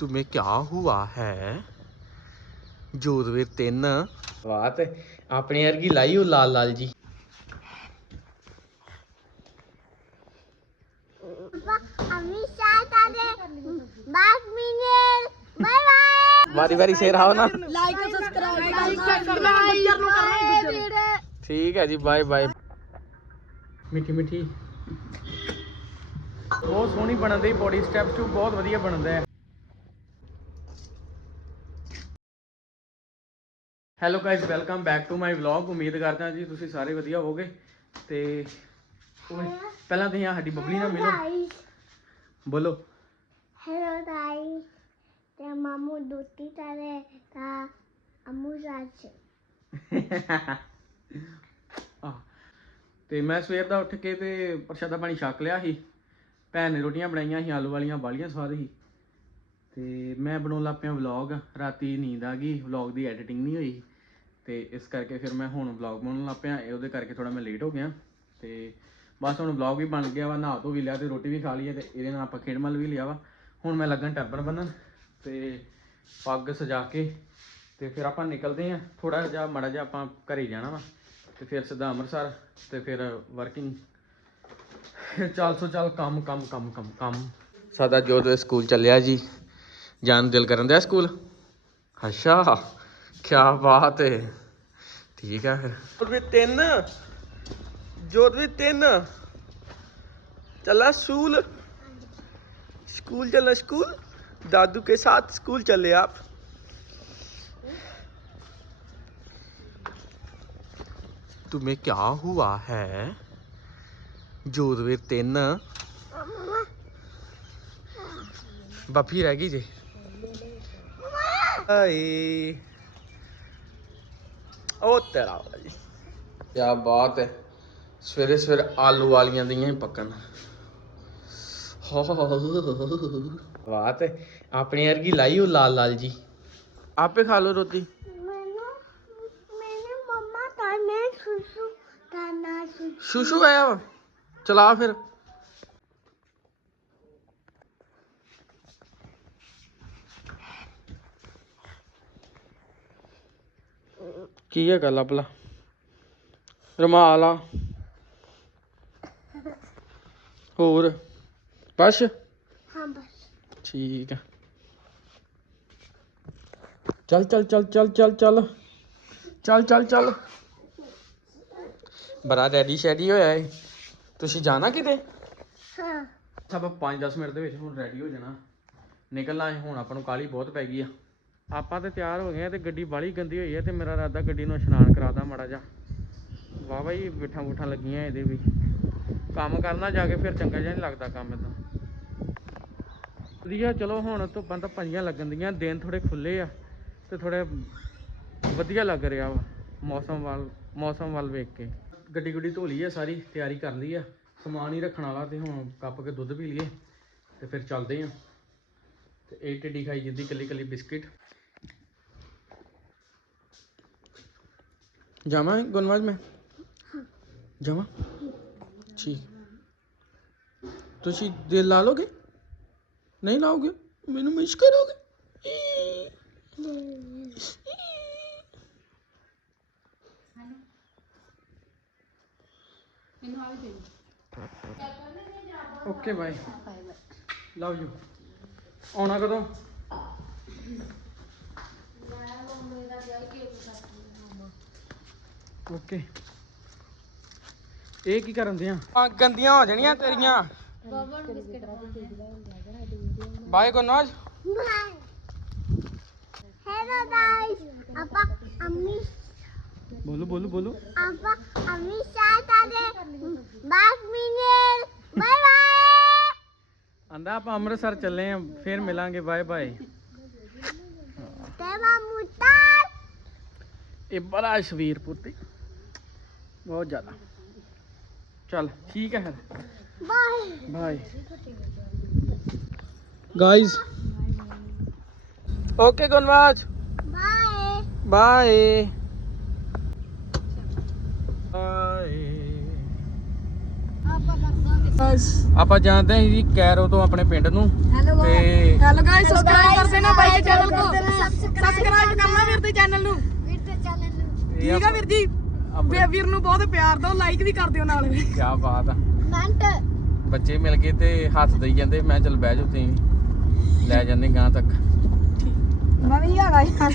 तुम्हें क्या हुआ है ਜੋਦਵੀਰ 3 ਬਾਤ ਆਪਣੀ ਵਰਗੀ ਲਾਈ ਉਹ ਲਾਲ ਲਾਲ ਜੀ अमिषा तारे बाग मिनेल बाय बाय ਵਾਰੀ ਵਾਰੀ ਸ਼ੇਰ ਆਓ ਨਾ ਲਾਈਕ ਸਬਸਕ੍ਰਾਈਬ ਕਰਨਾ ਗੁੱਜਰ ਨੂੰ ਕਰਨਾ ਗੁੱਜਰ ਠੀਕ ਹੈ ਜੀ ਬਾਏ ਬਾਏ ਮਿੱਠੀ ਮਿੱਠੀ ਬਹੁਤ ਸੋਹਣੀ ਬਣਦੀ ਬੋਡੀ ਸਟੈਪਸ ਟੂ ਬਹੁਤ ਵਧੀਆ ਬਣਦਾ ਹੈ Hello guys welcome back to my vlog ਉਮੀਦ ਕਰਦਾ ਜੀ ਤੁਸੀਂ ਸਾਰੇ ਵਧੀਆ ਹੋਵੋਗੇ। ਤੇ ਓਏ, ਪਹਿਲਾਂ ਤੁਸੀਂ ਆਹ ਸਾਡੀ ਬੱਬਲੀ ਨਾਲ ਮਿਲੋ। ਬੋਲੋ। Hello guys. ਤੇ ਮਾਮੂ ਦੁੱਤੀ ਤਾਰੇ ਦਾ ਅਮੂ ਰਾਜ। ਆਹ, ਤੇ ਮੈਂ ਸਵੇਰ ਦਾ ਉੱਠ ਕੇ ਤੇ ਪ੍ਰਸ਼ਾਦਾ ਪਾਣੀ ਛਕ ਲਿਆ ਸੀ। ਭੈਣ ਨੇ ਰੋਟੀਆਂ ਬਣਾਈਆਂ ਸੀ ਆਲੂ ਵਾਲੀਆਂ ਬਾਲੀਆਂ ਸਵਾਦ ਸੀ। ਤੇ ਮੈਂ ਬਣਾਉਣ ਲੱਗ ਪਿਆ ਵਲੌਗ ਰਾਤੀ ਨੀਂਦ ਆ ਗਈ ਵਲੌਗ ਦੀ ਐਡੀਟਿੰਗ ਨਹੀਂ ਹੋਈ ਤੇ ਇਸ ਕਰਕੇ ਫਿਰ ਮੈਂ ਹੁਣ ਵਲੌਗ ਬਣਾਉਣ ਲੱਗ ਪਿਆ, ਇਹ ਉਹਦੇ ਕਰਕੇ ਥੋੜਾ ਮੈਂ ਲੇਟ ਹੋ ਗਿਆ। ਤੇ ਬਸ ਹੁਣ ਵਲੌਗ ਵੀ ਬਣ ਗਿਆ ਵਾ, ਨਹਾ ਧੋ ਵੀ ਲਿਆ ਤੇ ਰੋਟੀ ਵੀ ਖਾ ਲਈ ਹੈ ਤੇ ਇਹਦੇ ਨਾਲ ਆਪਾਂ ਖੇਡ ਮੱਲ ਵੀ ਲਿਆ ਵਾ। ਹੁਣ ਮੈਂ ਲੱਗਣ ਟਰਬਨ ਬੰਨਣ ਤੇ ਪੱਗ ਸਜਾ ਕੇ ਤੇ ਫਿਰ ਆਪਾਂ ਨਿਕਲਦੇ ਆਂ ਥੋੜਾ ਜਿਹਾ ਮੜਾ ਜਿਹਾ ਆਪਾਂ ਘਰੇ ਜਾਣਾ ਵਾ ਤੇ ਫਿਰ ਸਿੱਧਾ ਅੰਮ੍ਰਿਤਸਰ ਤੇ ਫਿਰ ਵਰਕਿੰਗ ਚੱਲ ਸੋ ਚੱਲ ਕੰਮ ਕੰਮ ਕੰਮ ਕੰਮ ਕੰਮ। ਸਾਡਾ ਜੋਤ ਸਕੂਲ ਚੱਲਿਆ ਜੀ। ਜਾਣ ਨੂੰ ਦਿਲ ਕਰਨ ਦਿਆ ਸਕੂਲ ਅੱਛਾ ਕੀ ਬਾਤ ਹੈ ਠੀਕ ਹੈ ਫਿਰ ਜੋਤ ਵੀ ਤਿੰਨ ਜੋਤ ਵੀ ਤਿੰਨ ਚੱਲਾ ਸਕੂਲ स्कूल चलना स्कूल दादू के साथ स्कूल चले आप तुम्हें क्या हुआ है जोधवीर तीन बफी रह गई जी ਏ ਉਹ ਤੇਰਾ ਵਾਲਾ ਕੀ ਬਾਤ ਹੈ। ਸਵੇਰੇ ਸਵੇਰੇ ਆਲੂ ਵਾਲੀਆਂ ਦੀਆਂ ਹੀ ਪੱਕਣ। ਬਾਤ ਹੈ। ਆਪਣੀ ਅਰਗੀ ਲਾਈ ਉਹ ਲਾਲ ਲਾਲ ਜੀ। ਆਪੇ ਖਾ ਲੋ ਰੋਟੀ। ਮੈਨੂੰ ਮੇਰੇ ਮੰਮਾ ਤਾਂ ਮੈਂ ਸ਼ੂਸ਼ੂ ਤਾਂ ਨਾ ਸ਼ੂਸ਼ੂ ਆਇਆ ਵਾ। ਚਲਾ ਫਿਰ। ਕੀ ਹੈਗਾ ਲੱਭ ਲਾ ਰਮਾਲ ਆ। ਹੋਰ? ਬਸ? ਹਾਂ ਬਸ। ਠੀਕ ਆ। ਚੱਲ ਚੱਲ ਚੱਲ ਚੱਲ ਚੱਲ ਚੱਲ। ਚੱਲ ਚੱਲ ਚੱਲ। ਬੜਾ ਰੈਡੀ ਸ਼ੈਡੀ ਹੋਇਆ ਏ। ਤੁਸੀਂ ਜਾਣਾ ਕਿਤੇ? ਹਾਂ। ਸਭ 5-10 ਮਿੰਟ ਦੇ ਵਿੱਚ ਹੁਣ ਰੈਡੀ ਹੋ ਜਾਣਾ। ਨਿਕਲਣਾ ਏ ਹੁਣ ਆਪਾਂ ਨੂੰ ਕਾਲੀ ਬਹੁਤ ਪੈ ਗਈ ਆ। ਆਪਾਂ ਤੇ ਤਿਆਰ ਹੋ ਗਏ ਆ ਤੇ ਗੱਡੀ ਬਾਲੀ ਗੰਦੀ ਹੋਈ ਹੈ ਤੇ ਮੇਰਾ ਇਰਾਦਾ ਗੱਡੀ ਨੂੰ ਇਸ਼ਨਾਨ ਕਰਾਦਾ ਮਾੜਾ ਜਾ ਵਾਹ ਬਾਈ ਬਿਠਾਂ ਬੁਠਾਂ ਲੱਗੀਆਂ ਇਹਦੇ ਵੀ। ਕੰਮ ਕਰਨਾ ਜਾ ਕੇ ਫਿਰ ਚੰਗਾ ਜਿਹਾ ਨਹੀਂ ਲੱਗਦਾ ਕੰਮ ਇਦਾਂ ਵਧੀਆ, ਚਲੋ ਹੁਣ ਧੁੱਪਾਂ ਤਾਂ ਪੰਜੀਆਂ ਲੱਗਣ ਦੀਆਂ, ਦਿਨ ਥੋੜੇ ਖੁੱਲੇ ਆ ਤੇ ਥੋੜੇ ਵਧੀਆ ਲੱਗ ਰਿਹਾ ਵਾ, ਮੌਸਮ ਵੱਲ ਮੌਸਮ ਵੱਲ ਵੇਖ ਕੇ। ਗੱਡੀ ਗੁੱਡੀ ਧੋ ਲਈ ਆ ਸਾਰੀ, ਤਿਆਰੀ ਕਰ ਲਈ ਆ। ਸਮਾਨ ਹੀ ਰੱਖਣ ਵਾਲਾ ਤੇ ਹੁਣ ਕੱਪ ਕੇ ਦੁੱਧ ਪੀ ਲਈਏ ਤੇ ਫਿਰ ਚੱਲਦੇ ਆ। ਤੇ ਇਹ ਟਿੱਡੀ ਖਾਈ ਜਿੱਦੀ ਕੱਲੀ ਕੱਲੀ ਬਿਸਕਿਟ। ਜਾਵਾਂ ਗੁਨਵਾਜ ਮੈਂ ਜਾਵਾਂ ਠੀਕ ਤੁਸੀਂ ਦਿਲ ਲਾ ਲੋਗੇ ਨਹੀਂ ਲਾਓਗੇ ਮੈਨੂੰ ਮਿਸ ਕਰੋਗੇ ਓਕੇ ਬਾਈ ਲਵ ਯੂ ਆਉਣਾ ਕਦੋਂ ਓਕੇ। ਇਹ ਕੀ ਕਰਨ ਦਿਆਂ? ਆ ਗੰਦੀਆਂ ਹੋ ਜਾਣੀਆਂ ਤੇਰੀਆਂ। Bubble biscuit bye hello guys ਆਪਾ ਅੰਮੀ ਬੋਲੋ ਬੋਲੋ ਬੋਲੋ। ਆਪਾ ਅੰਮੀ ਸਾਥਾ ਦੇ ਬਾਸ ਮਿਨੇਲ ਬਾਏ ਬਾਏ। ਆਂਦਾ ਆਪਾਂ ਅੰਮ੍ਰਿਤਸਰ ਚੱਲੇ ਆ ਫੇਰ ਮਿਲਾਂਗੇ ਬਾਏ ਬਾਏ। ਤੇ ਮਾਮੂ ਤਾਂ ਇਹ ਬੜਾ ਸ਼ਵੀਰ ਪੁੱਤੀ ਬਹੁਤ ਜ਼ਿਆਦਾ। ਚੱਲ ਠੀਕ ਹੈ ਫਿਰ। Bye bye guys okay Gunwaj bye ਆਪਾਂ ਜਾਂਦੇ ਹਾਂ ਜੀ ਕੈਰੋ ਤੋਂ ਆਪਣੇ ਪਿੰਡ ਨੂੰ। ਤੇ ਹੈਲੋ ਗਾਇਸ ਸਬਸਕ੍ਰਾਈਬ ਕਰ ਦੇਣਾ ਬਾਈ ਦੇ ਚੈਨਲ ਕੋ ਸਬਸਕ੍ਰਾਈਬ ਕਰਨਾ ਵੀਰ ਦੇ ਚੈਨਲ ਨੂੰ। ਵੀਰ ਦੇ ਚੈਨਲ ਨੂੰ। ਠੀਕ ਆ ਵੀਰ ਜੀ? ਵੀਰ- ਵੀਰ ਨੂੰ ਬਹੁਤ ਪਿਆਰ ਦਿਓ ਲਾਈਕ ਵੀ ਕਰ ਦਿਓ ਨਾਲ। ਕੀ ਬਾਤ ਆ। ਮਿੰਟ। ਬੱਚੇ ਮਿਲ ਗਏ ਤੇ ਹੱਥ ਦੇਈ ਜਾਂਦੇ ਮੈਂ ਚਲ ਬਹਿ ਜਾਓ ਤੁਸੀਂ ਲੈ ਜਾਂਦੇ ਗਾਂ ਤੱਕ। ਮੈਂ ਵੀ ਹੈਗਾ ਯਾਰ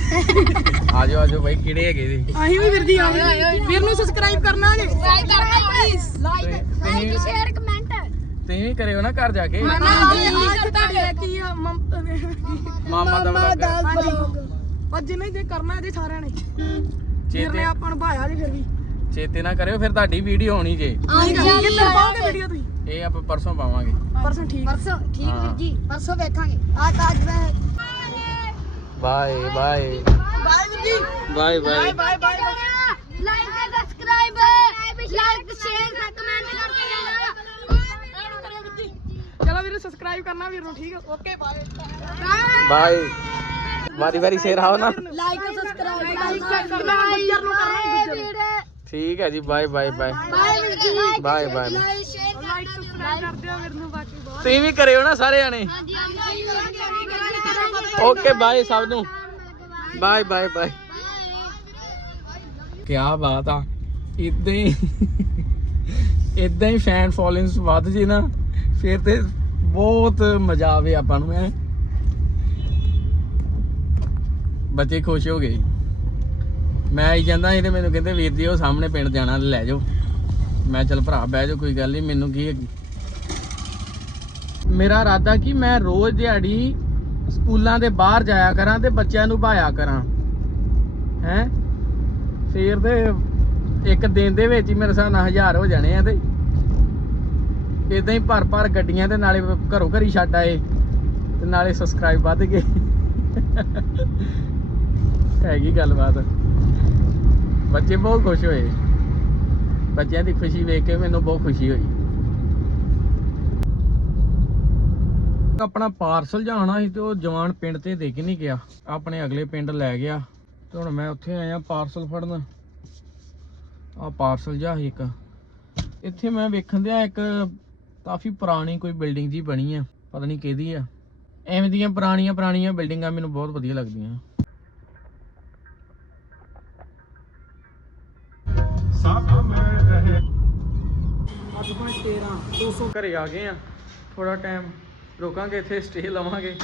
ਆਜੋ ਆਜੋ ਬਾਈ ਕਿਹੜੇ ਹੈਗੇ ਜੀ? ਅਸੀਂ ਵੀ ਵੀਰ ਜੀ ਆਏ ਵੀਰ ਨੂੰ ਸਬਸਕ੍ਰਾਈਬ ਕਰਨਾ ਜੀ। ਲਾਈਕ ਕਰਨਾ ਪਲੀਜ਼ ਤੇ ਤੁਸੀਂ ਸ਼ੇਅਰ ਕਮੈਂਟ ਤੁਸੀਂ ਵੀ ਕਰਿਓ ਨਾ ਘਰ ਜਾ ਕੇ। ਆ ਮਾਮਾ ਦਾ ਵਲੌਗ ਪਰ ਜਿੰਨੇ ਜੇ ਕਰਨਾ ਜੇ ਸਾਰਿਆਂ ਨੇ। ਵੀਰ ਨੇ ਚੇਤੇ ਆਪਾਂ ਨੂੰ ਭਾਇਆ ਜੀ ਫਿਰ ਵੀ। ਚੇਤੇ ਨਾ ਕਰਿਓ ਫਿਰ ਤੁਹਾਡੀ ਵੀਡੀਓ ਹੋਣੀ ਜੇ। ਠੀਕ ਆ ਕਿੱਦਾਂ ਪਾਓਗੇ ਵੀਡੀਓ ਤੁਸੀਂ? ਇਹ ਆਪਾਂ ਪਰਸੋਂ ਪਾਵਾਂਗੇ। ਪਰਸੋਂ ਠੀਕ। ਪਰਸੋਂ ਠੀਕ। ਵੀਰ ਜੀ ਪਰਸੋਂ ਵੇਖਾਂਗੇ। ਆ ਤਾਜ ਮੈਂ ਬਾਏ ਬਾਏ। ਬਾਏ ਵੀਰ ਜੀ। Bye bye. Bye bye like ਤੇ ਸਬਸਕ੍ਰਾਈਬ ਲਾਈਕ ਸ਼ੇਅਰ ਤੇ ਕਮੈਂਟ ਕਰਕੇ ਜਾਣਾ ਚਲੋ ਵੀਰ ਸਬਸਕ੍ਰਾਈਬ ਕਰਨਾ ਵੀਰ ਨੂੰ ਠੀਕ ਓਕੇ ਬਾਏ ਬਾਏ। ਵਾਰੀ ਵਾਰੀ ਸ਼ੇਰ ਆਓ ਨਾ। ਲਾਈਕ ਤੇ ਸਬਸਕ੍ਰਾਈਬ ਲਾਈਕ ਕਰਨਾ ਗੁੱਜਰ ਨੂੰ ਕਰਨਾ ਗੁੱਜਰ ਠੀਕ ਹੈ ਜੀ bye bye bye bye bye bye like share like subscribe ਕਰ ਦਿਓ ਵੀਰ ਨੂੰ ਬਾਕੀ ਬਹੁਤ। ਤੁਸੀਂ ਵੀ ਕਰਿਓ ਨਾ ਸਾਰੇ ਜਾਣੇ। ਓਕੇ ਬਾਏ ਸਭ ਨੂੰ। ਬਾਏ ਬਾਏ ਬਾਏ ਕੀ ਬਾਤ ਆ। ਇਦਾਂ ਹੀ ਇਦਾਂ ਹੀ ਫੈਨ ਫੋਲੋਇੰਗਸ ਵੱਧ ਜੀ ਨਾ ਫਿਰ ਤੇ ਬਹੁਤ ਮਜ਼ਾ ਆਵੇ ਆਪਾਂ ਨੂੰ ਐ ਬੱਚੇ ਖੁਸ਼ ਹੋ ਗਏ। ਮੈਂ ਆਈ ਜਾਂਦਾ ਸੀ ਤੇ ਮੈਨੂੰ ਕਹਿੰਦੇ, ਵੀਰ ਜੀ, ਉਹ ਸਾਹਮਣੇ ਪਿੰਡ ਜਾਣਾ, ਲੈ ਜਾਓ। ਮੈਂ ਚਲ ਭਰਾ, ਬਹਿ ਜਾਓ, ਕੋਈ ਗੱਲ ਨਹੀਂ, ਮੈਨੂੰ ਕੀ ਹੈਗੀ ਮੇਰਾ ਇਰਾਦਾ ਕਿ ਮੈਂ ਰੋਜ਼ ਦਿਹਾੜੀ ਸਕੂਲਾਂ ਦੇ ਬਾਹਰ ਜਾਇਆ ਕਰਾਂ ਤੇ ਬੱਚਿਆਂ ਨੂੰ ਭਾਇਆ ਕਰਾਂ। ਹੈ? ਫੇਰ ਤੇ ਇੱਕ ਦਿਨ ਦੇ ਵਿੱਚ ਹੀ ਮੇਰੇ ਹਿਸਾਬ ਨਾਲ ਹਜ਼ਾਰ ਹੋ ਜਾਣੇ ਆ ਤੇ। ਇਦਾਂ ਹੀ ਭਰ ਭਰ ਗੱਡੀਆਂ ਤੇ ਨਾਲੇ ਘਰੋਂ ਘਰੀ ਛੱਡ ਆਏ ਤੇ ਨਾਲੇ ਸਬਸਕ੍ਰਾਈਬ ਵੱਧ ਗਏ। ਹੈਗੀ ਗੱਲਬਾਤ। ਬੱਚੇ ਬਹੁਤ ਖੁਸ਼ ਹੋਏ। ਬੱਚਿਆਂ ਦੀ ਖੁਸ਼ੀ ਵੇਖ ਕੇ ਮੈਨੂੰ ਬਹੁਤ ਖੁਸ਼ੀ ਹੋਈ। ਆਪਣਾ ਪਾਰਸਲ ਜਾਣਾ ਸੀ ਤੇ ਉਹ ਜਵਾਨ ਪਿੰਡ ਤੇ ਦੇ ਕੇ ਨਹੀਂ ਗਿਆ। ਆਪਣੇ ਅਗਲੇ ਪਿੰਡ ਲੈ ਗਿਆ। ਤੇ ਹੁਣ ਮੈਂ ਉੱਥੇ ਆਇਆ ਪਾਰਸਲ ਫੜਨ। ਆ ਪਾਰਸਲ ਜਾ ਸੀ ਇੱਕ। ਇੱਥੇ ਮੈਂ ਵੇਖਣ ਦਿਆ ਇੱਕ ਕਾਫੀ ਪੁਰਾਣੀ ਕੋਈ ਬਿਲਡਿੰਗ ਜੀ ਬਣੀ ਆ। ਪਤਾ ਨਹੀਂ ਕਿਹਦੀ ਆ। ਐਵੇਂ ਦੀਆਂ ਪੁਰਾਣੀਆਂ ਪੁਰਾਣੀਆਂ ਬਿਲਡਿੰਗਾਂ ਮੈਨੂੰ ਬਹੁਤ ਵਧੀਆ ਲੱਗਦੀਆਂ। ਅੱਜ ਕੋਈ 13 200 ਘਰੇ ਆ ਗਏ ਆ। ਥੋੜਾ ਟਾਈਮ ਰੁਕਾਂਗੇ ਇੱਥੇ ਸਟੇ ਲਵਾਂਗੇ।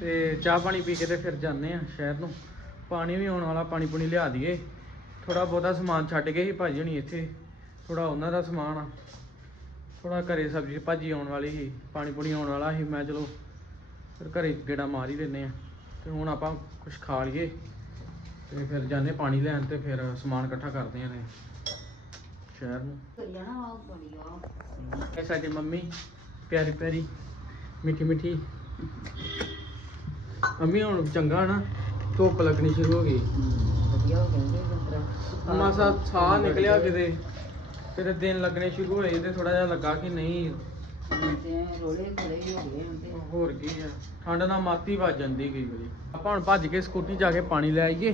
ਤੇ ਚਾਹ ਪਾਣੀ ਪੀ ਕੇ ਤੇ ਫਿਰ ਜਾਂਦੇ ਆ ਸ਼ਹਿਰ ਨੂੰ। ਪਾਣੀ ਵੀ ਆਉਣ ਵਾਲਾ, ਪਾਣੀ ਪੁਣੀ ਲਿਆ ਦਈਏ। ਥੋੜਾ ਬਹੁਤਾ ਸਮਾਨ ਛੱਡ ਗਏ ਸੀ ਭਾਜੀ ਹਣੀ ਇੱਥੇ। ਥੋੜਾ ਉਹਨਾਂ ਦਾ ਸਮਾਨ ਆ। ਥੋੜਾ ਘਰੇ ਸਬਜ਼ੀ ਭਾਜੀ ਆਉਣ ਵਾਲੀ ਸੀ, ਪਾਣੀ ਪੁਣੀ ਆਉਣ ਵਾਲਾ ਸੀ। ਮੈਂ ਚਲੋ ਫਿਰ ਘਰੇ ਗੇੜਾ ਮਾਰ ਹੀ ਦਿੰਨੇ ਆ। ਤੇ ਹੁਣ ਆਪਾਂ ਕੁਝ ਖਾ ਲਈਏ। ਤੇ ਫਿਰ ਜਾਂਦੇ ਪਾਣੀ ਲੈਣ ਤੇ ਫਿਰ ਸਮਾਨ ਇਕੱਠਾ ਕਰਦੇ ਆ ਨੇ। ਸ਼ਹਿਰ ਨੂੰ। ਇਹ ਸਾਡੀ ਮੰਮੀ ਪਿਆਰੀ ਪਿਆਰੀ ਮਿੱਠੀ ਮਿੱਠੀ। ਮੰਮੀ ਹੁਣ ਚੰਗਾ ਨਾ ਧੁੱਪ ਲੱਗਣੀ ਸ਼ੁਰੂ ਹੋ ਗਈ। ਮਾਸਾ ਸਾਹ ਨਿਕਲਿਆ ਕਿਤੇ ਫਿਰ ਦਿਨ ਲੱਗਣੇ ਸ਼ੁਰੂ ਹੋਏ ਤੇ ਥੋੜਾ ਜਿਹਾ ਲੱਗਾ ਕਿ ਨਹੀਂ। ਹੋਰ ਕੀ ਆ? ਠੰਡ ਨਾਲ ਮਾਤੀ ਵੱਜ ਜਾਂਦੀ ਕਈ ਵਾਰੀ। ਆਪਾਂ ਹੁਣ ਭੱਜ ਕੇ ਸਕੂਟੀ ਜਾ ਕੇ ਪਾਣੀ ਲੈ ਆਈਏ,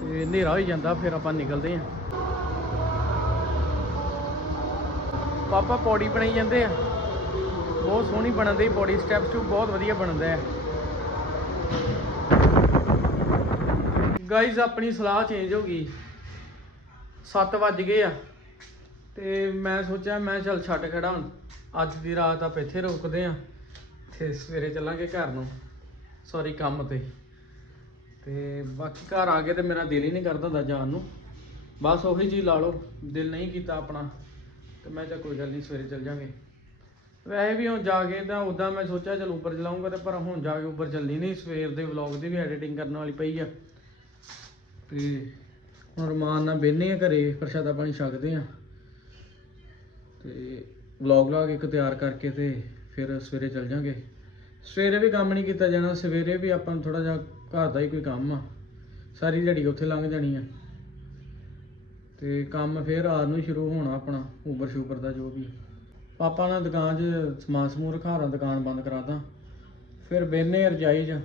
ਤੇ ਹਨੇਰਾ ਹੋ ਜਾਂਦਾ, ਫਿਰ ਆਪਾਂ ਨਿਕਲਦੇ ਆ ਪਾਪਾ ਪੌੜੀ ਬਣਾਈ ਜਾਂਦੇ ਆ। ਬਹੁਤ ਸੋਹਣੀ ਬਣਦੀ ਪੌੜੀ ਸਟੈਪਸ ਟੂ ਬਹੁਤ ਵਧੀਆ ਬਣਦਾ ਹੈ। ਗਾਈਜ਼ ਆਪਣੀ ਸਲਾਹ ਚੇਂਜ ਹੋ ਗਈ। 7 ਵੱਜ ਗਏ ਆ, ਤੇ ਮੈਂ ਸੋਚਿਆ ਮੈਂ ਚੱਲ ਛੱਡ ਖੜਾ ਹੁਣ। ਅੱਜ ਦੀ ਰਾਤ ਆਪਾਂ ਇੱਥੇ ਰੁਕਦੇ ਆ ਤੇ ਸਵੇਰੇ ਚੱਲਾਂਗੇ ਘਰ ਨੂੰ। ਸੌਰੀ ਕੰਮ ਤੇ। ਤੇ ਬਾਕੀ ਘਰ ਆ ਕੇ ਤੇ ਮੇਰਾ ਦਿਲ ਹੀ ਨਹੀਂ ਕਰਦਾ ਹੁੰਦਾ ਜਾਣ ਨੂੰ। ਬਸ ਉਹੀ ਜੀ ਲਾ ਲਓ, ਦਿਲ ਨਹੀਂ ਕੀਤਾ ਆਪਣਾ। ਤੇ ਮੈਂ ਕਿਹਾ ਕੋਈ ਗੱਲ ਨਹੀਂ, ਸਵੇਰੇ ਚੱਲ ਜਾਾਂਗੇ। ਵੈਸੇ ਵੀ ਹੁਣ ਜਾ ਕੇ ਤਾਂ ਉਦਾਂ ਮੈਂ ਸੋਚਿਆ ਚਲ ਉਬਰ ਚਲਾਉਂਗਾ ਤੇ ਪਰ ਹੁਣ ਜਾ ਕੇ ਉਬਰ ਚੱਲਣੀ ਨਹੀਂ। ਸਵੇਰ ਦੇ ਵਲੌਗ ਦੀ ਵੀ ਐਡੀਟਿੰਗ ਕਰਨ ਵਾਲੀ ਪਈ ਆ। ਤੇ ਹੁਣ ਰਮਾਨ ਨਾਲ ਬਹਿਨੇ ਆ ਘਰੇ, ਪ੍ਰਸ਼ਾਦਾ ਪਾਣੀ ਛਕਦੇ ਆ। ਤੇ ਵਲੌਗ ਲਾ ਇੱਕ ਤਿਆਰ ਕਰਕੇ ਤੇ ਫਿਰ ਸਵੇਰੇ ਚੱਲ ਜਾਾਂਗੇ। ਸਵੇਰੇ ਵੀ ਕੰਮ ਨਹੀਂ ਕੀਤਾ ਜਾਣਾ, ਸਵੇਰੇ ਵੀ ਆਪਾਂ ਨੂੰ ਥੋੜਾ ਜਿਹਾ ਘਰ ਦਾ ਹੀ ਕੋਈ ਕੰਮ ਆ। ਸਾਰੀ ਦਿਹਾੜੀ ਉੱਥੇ ਲੰਘ ਜਾਣੀ ਆ। ਤੇ ਕੰਮ ਫਿਰ ਰਾਤ ਨੂੰ ਸ਼ੁਰੂ ਹੋਣਾ ਆਪਣਾ ਉਬਰ ਸ਼ੂਬਰ ਦਾ ਜੋ ਵੀ। ਪਾਪਾ ਨਾਲ ਦੁਕਾਨ 'ਚ ਸਮਾਨ ਸਮੂਹ ਰਖਾ ਦੁਕਾਨ ਬੰਦ ਕਰਾ ਦਾਂ। ਫਿਰ ਬਹਿਨੇ ਰਜਾਈ 'ਚ।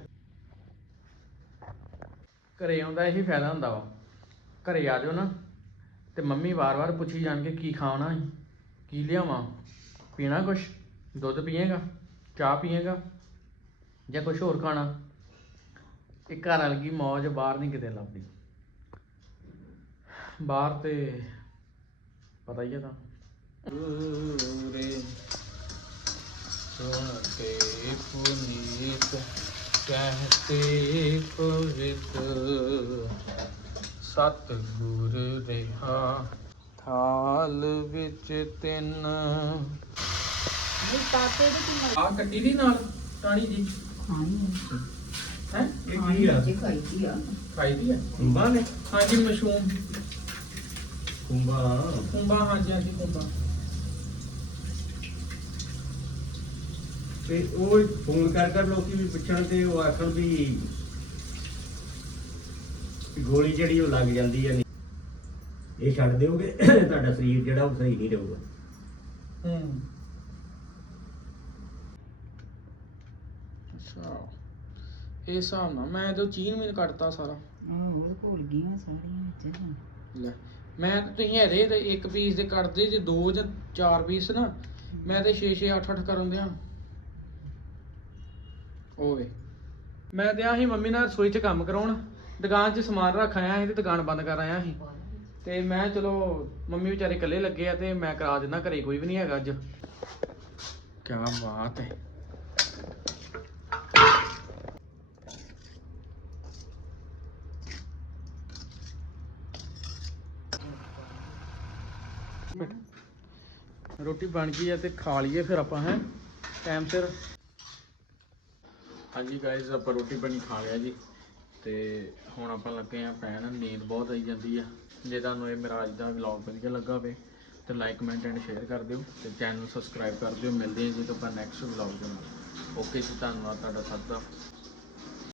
ਘਰੇ ਆਉਂਦਾ ਇਹੀ ਫਾਇਦਾ ਹੁੰਦਾ ਵਾ। ਘਰੇ ਆ ਜਾਓ ਨਾ, ਤੇ ਮੰਮੀ ਵਾਰ-ਵਾਰ ਪੁੱਛੀ ਜਾਣ ਕੇ ਕੀ ਖਾਣਾ ਹੈ ਕੀ ਲਿਆਵਾਂ? ਪੀਣਾ ਕੁਛ? ਦੁੱਧ ਪੀਏਗਾ? ਚਾਹ ਪੀਏਗਾ? ਜਾਂ ਕੁਛ ਹੋਰ ਖਾਣਾ? ਇਹ ਘਰ ਵਰਗੀ ਮੌਜ ਬਾਹਰ ਨਹੀਂ ਕਿਤੇ ਲੱਭਦੀ। ਬਾਹਰ ਤੇ ਪਤਾ ਹੀ ਹੈ ਤਾਂ ਰੇ ਸੁਣਤੇ ਪੁਨੀਤ, ਕਹਤੇ ਪਵਿੱਤ ਸਤ ਰਹਾ ਥਾਲ ਵਿੱਚ ਤਿੰਨ। ਆ ਕੱਟੀ ਦੀ ਨਾਲ ਟਾਣੀ ਜੀ? ਹੈ? ਇਹ ਕੀ ਆ ਖਾਈ ਦੀ ਹੈ ਕੁੰਬਾ ਨੇ। ਹਾਂਜੀ ਮਸ਼ਰੂਮ। ਕੁੰਬਾ ਕੁੰਬਾ ਹਾਂਜੀ ਹਾਂਜੀ ਕੁੰਬਾ ਤੇ ਉਹ ਫੋਨ ਕਰ ਕਰ ਲੋਕੀ ਵੀ ਪੁੱਛਣ ਤੇ ਉਹ ਆਖਣ ਵੀ ਗੋਲੀ ਜਿਹੜੀ ਉਹ ਲੱਗ ਜਾਂਦੀ ਹੈ ਇਹ ਛੱਡ ਦਿਓਗੇ ਤੁਹਾਡਾ ਸਰੀਰ ਜਿਹੜਾ ਉਹ ਸਹੀ ਨਹੀਂ ਰਹੂਗਾ। ਹੂੰ। ਅੱਛਾ। ਇਹ ਹਿਸਾਬ ਨਾਲ ਮੈਂ ਤਾਂ ਚੀਨ ਵੀ ਕੱਟਤਾ ਸਾਰਾ। ਆਹੋ ਭੁੱਲ ਗਈਆਂ ਸਾਰੀਆਂ ਵਿੱਚ। ਲੈ ਮੈਂ ਤਾਂ ਤੁਸੀਂ ਹੈਰੇ ਤੇ ਇੱਕ ਪੀਸ ਦੇ ਕੱਟਦੇ ਜੇ ਦੋ ਜਾਂ ਚਾਰ ਪੀਸ ਨਾ ਮੈਂ ਤੇ 6 6 8 8 ਕਰਨ ਦਿਆਂ। ਓਏ ਮੈਂ ਤੇ ਆਹੀ ਮੰਮੀ ਨਾਲ ਰਸੋਈ 'ਚ ਕੰਮ ਕਰਾਉਣ। ਦੁਕਾਨ 'ਚ ਸਮਾਨ ਰੱਖ ਆਇਆ ਸੀ ਤੇ ਦੁਕਾਨ ਬੰਦ ਕਰ ਆਇਆ ਸੀ। ਤੇ ਮੈਂ ਚਲੋ, ਮੰਮੀ ਵਿਚਾਰੇ ਇਕੱਲੇ ਲੱਗੇ ਆ ਤੇ ਮੈਂ ਕਰਾ ਦਿੰਦਾ, ਘਰੇ ਕੋਈ ਵੀ ਨਹੀਂ ਹੈਗਾ ਅੱਜ। ਕੀ ਬਾਤ ਹੈ ਰੋਟੀ ਬਣ ਗਈ ਹੈ ਤੇ ਖਾ ਲਈਏ ਫਿਰ ਆਪਾਂ, ਹੈ? ਟਾਈਮ ਸਿਰ। ਹਾਂਜੀ ਗਾਇਜ਼ ਆਪਾਂ ਰੋਟੀ ਪਾਣੀ ਖਾ ਲਿਆ ਜੀ। ਤੇ ਹੁਣ ਆਪਾਂ ਲੱਗੇ ਆ ਪੈਣ ਨੀਂਦ ਬਹੁਤ ਆਈ ਜਾਂਦੀ ਆ। ਜੇ ਤੁਹਾਨੂੰ ਇਹ ਮੇਰਾ ਅੱਜ ਦਾ ਵਲੌਗ ਵਧੀਆ ਲੱਗਾ ਹੋਵੇ, ਤੇ ਲਾਈਕ ਕਮੈਂਟ ਐਂਡ ਸ਼ੇਅਰ ਕਰ ਦਿਓ, ਤੇ ਚੈਨਲ ਸਬਸਕ੍ਰਾਈਬ ਕਰ ਦਿਓ। ਮਿਲਦੇ ਹਾਂ ਜੀ ਤੋਂ ਆਪਾਂ ਨੈਕਸਟ ਵਲੌਗ ਦੇ ਨਾਲ। ਓਕੇ ਜੀ, ਧੰਨਵਾਦ ਤੁਹਾਡਾ ਸਭ ਦਾ।